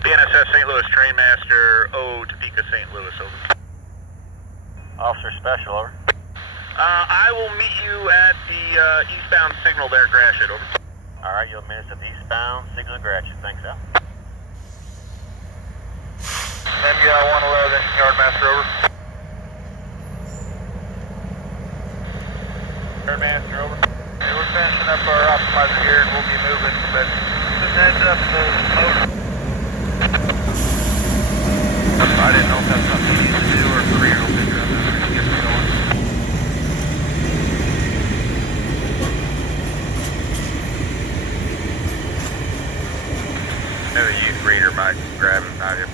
BNSF St. Louis Trainmaster, O Topeka St. Louis, over. Officer Special, over. I will meet you at the eastbound signal there, Gratiot, over. All right, you'll meet us at the eastbound signal of Gratiot. Thanks, Al. MGI 111, Yardmaster, over. Yardmaster, over. Hey, we're finishing up our optimizer here and we'll be moving, but just heads up the motor. I didn't know if that's something you need to do or if the rear will pick it up and get me going. Maybe the youth reader might grab him out here.